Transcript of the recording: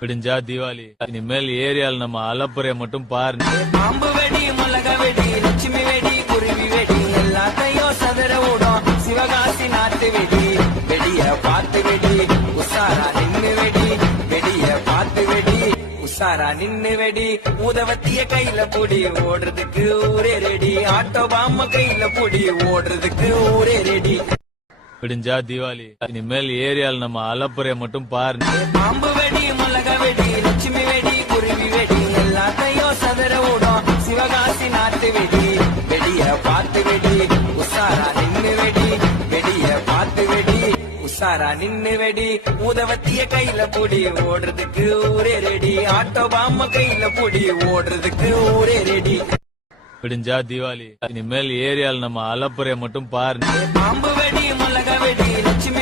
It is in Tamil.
விடிஞ்சா தீபாவளி. இனிமேல் ஏரியால நம்ம அலப்புறைய மட்டும் பாருங்க. பாம்பு வெடி, மிளக வெடி, லட்சுமி வெடி, குருவி வெடி, எல்லாத்தையும் சதுர விடும் சிவகாசி நாட்டு வெடி. வெடிய பார்த்து வெடி, உஷாரா நின்னு வெடி. வெடிய பார்த்து வெடி, உஷாரா நின்னு வெடி. ஊதவத்திய கையில புடி, ஓடுறதுக்கு ஊரே ரெடி. ஆட்டோ பாம்ம கையில புடி, ஓடுறதுக்கு ஊரே ரெடி. விடிஞ்சா தீபாவளி. இனிமேல் ஏரியால நம்ம அலப்புறைய மட்டும் பாருங்க. பாம்பு வெடி, மிளக வெடி, லட்சுமி வெடி, குருவி வெடி, எல்லாத்தையும் சதுர விடும் சிவகாசி நாட்டு வெடி. வெடிய பார்த்து வெடி, உஷாரா நின்னு வெடி. வெடிய பார்த்து வெடி, உஷாரா நின்னு வெடி. ஊதவத்திய கையில புடி, ஓடுறதுக்கு ஊரே ரெடி. ஆட்டோ பாம்ம கையில புடி, ஓடுறதுக்கு ஊரே ரெடி. விடிஞ்சா தீபாவளி. இனிமேல் ஏரியால நம்ம அலப்புறைய மட்டும் பாருங்க. பாம்பு வெடி, மிளக வெடி, லட்சுமி